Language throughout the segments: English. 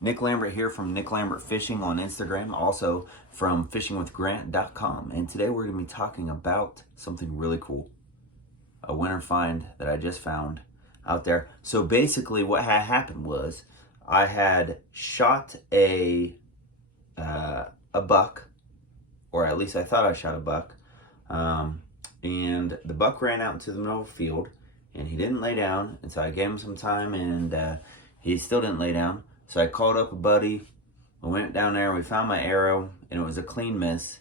Nick Lambert here from Nick Lambert Fishing on Instagram, also from fishingwithgrant.com. And today we're going to be talking about something really cool, a winter find that I just found out there. So basically what had happened was I had shot a buck, or at least I thought I shot a buck, and the buck ran out into the middle of the field and he didn't lay down, and so I gave him some time and he still didn't lay down. So I called up a buddy, we went down there, we found my arrow, and it was a clean miss.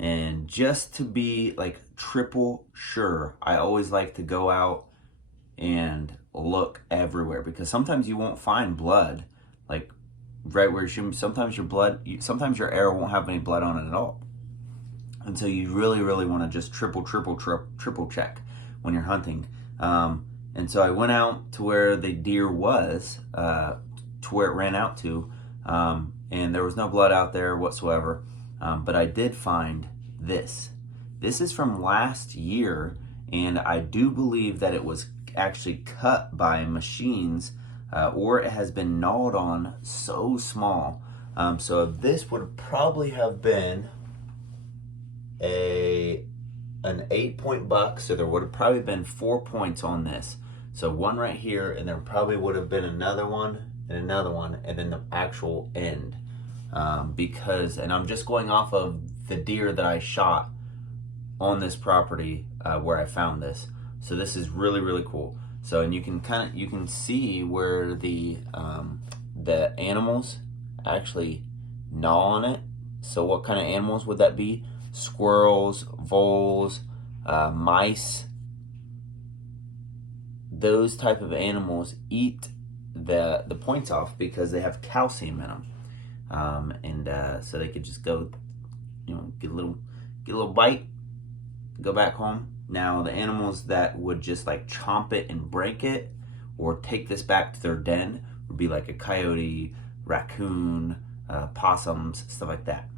And just to be like triple sure, I always like to go out and look everywhere, because sometimes you won't find blood, like right where you're shooting. Sometimes sometimes your arrow won't have any blood on it at all. And so you really want to just triple check when you're hunting. And so I went out to where the deer was, to where it ran out to, and there was no blood out there whatsoever. But I did find this. This is from last year, and I do believe that it was actually cut by machines, or it has been gnawed on so small. So this would probably have been an 8-point buck, so there would have probably been 4 points on this. So one right here, and there probably would have been another one, and then the actual end. And I'm just going off of the deer that I shot on this property where I found this. So this is really cool. So, and you can see where the animals actually gnaw on it. So what kind of animals would that be? Squirrels, voles, mice. Those type of animals eat the points off because they have calcium in them, so they could just go, get a little bite, go back home. Now the animals that would just like chomp it and break it, or take this back to their den, would be like a coyote, raccoon, possums, stuff like that.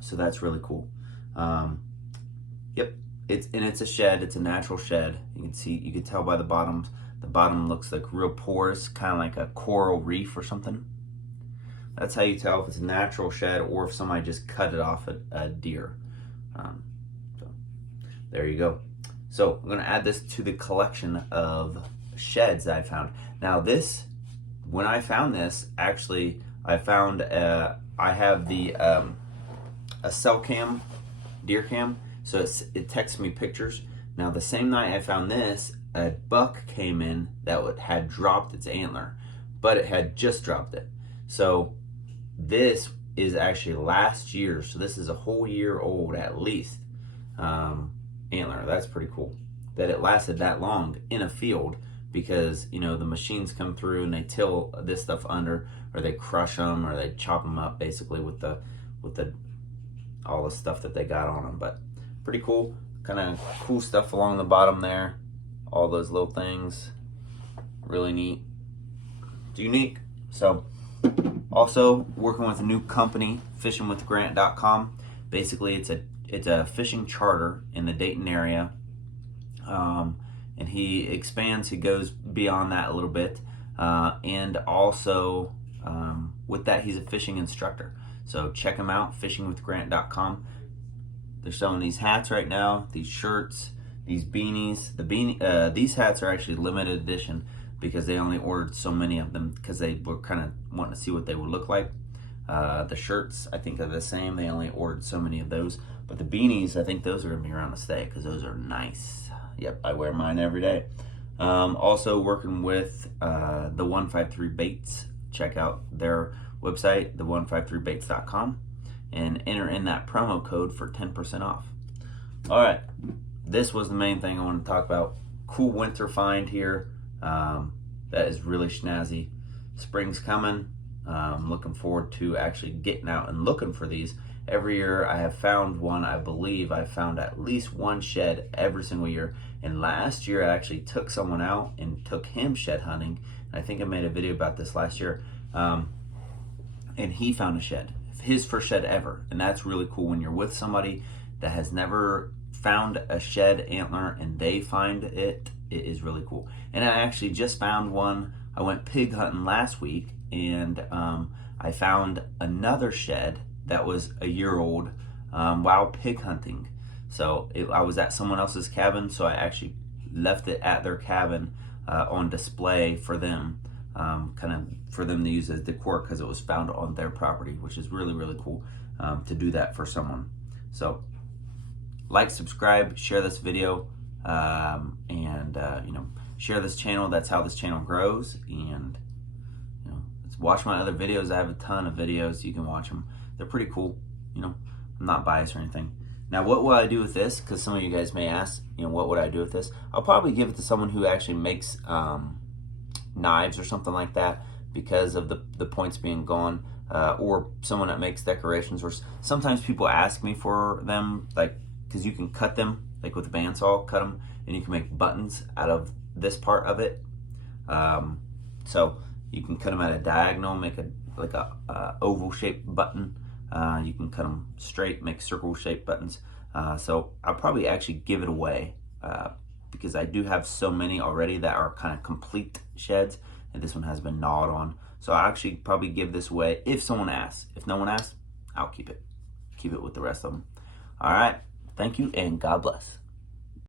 So that's really cool. Yep, it's a shed. It's a natural shed. You can tell by the bottoms. The bottom looks like real porous, kind of like a coral reef or something. That's how you tell if it's a natural shed or if somebody just cut it off a deer. So there you go. So I'm going to add this to the collection of sheds that I found. Now this, when I found this, actually I found I have the a cell cam, deer cam, so it texts me pictures. Now the same night I found this, a buck came in that had dropped its antler, but it had just dropped it. So this is actually last year, so this is a whole year old at least, antler. That's pretty cool that it lasted that long in a field, because the machines come through and they till this stuff under, or they crush them, or they chop them up basically with all the stuff that they got on them. But pretty cool, kind of cool stuff along the bottom there. All those little things, really neat. It's unique. So also working with a new company, fishingwithgrant.com. Basically it's a fishing charter in the Dayton area, and he expands, he goes beyond that a little bit, and also with that he's a fishing instructor. So check him out, fishingwithgrant.com. They're selling these hats right now, these shirts, these beanies. These hats are actually limited edition because they only ordered so many of them, because they were kind of wanting to see what they would look like. The shirts, I think, are the same. They only ordered so many of those. But the beanies, I think those are going to be around to stay, because those are nice. Yep, I wear mine every day. Also working with the 153 Baits. Check out their website, the153baits.com, and enter in that promo code for 10% off. All right. This was the main thing I wanted to talk about. Cool winter find here. That is really snazzy. Spring's coming. I'm looking forward to actually getting out and looking for these. Every year I have found one. I believe I found at least one shed every single year. And last year I actually took someone out and took him shed hunting. I think I made a video about this last year. And he found a shed, his first shed ever. And that's really cool when you're with somebody that has never found a shed antler and they find it. It is really cool. And I actually just found one. I went pig hunting last week and I found another shed that was a year old while pig hunting. So I was at someone else's cabin, so I actually left it at their cabin on display for them, kind of for them to use as decor, because it was found on their property, which is really, really cool to do that for someone. So like, subscribe, share this video, and share this channel. That's how this channel grows. And watch my other videos. I have a ton of videos. You can watch them. They're pretty cool. I'm not biased or anything. Now, what will I do with this? Because some of you guys may ask, what would I do with this? I'll probably give it to someone who actually makes knives or something like that, because of the points being gone, or someone that makes decorations. Or sometimes people ask me for them, like, because you can cut them, like with a bandsaw, cut them, and you can make buttons out of this part of it. So you can cut them at a diagonal, make a oval shaped button. You can cut them straight, make circle shaped buttons. So I'll probably actually give it away, because I do have so many already that are kind of complete sheds, and this one has been gnawed on. So I'll actually probably give this away if someone asks. If no one asks, I'll keep it with the rest of them. All right, thank you, and God bless.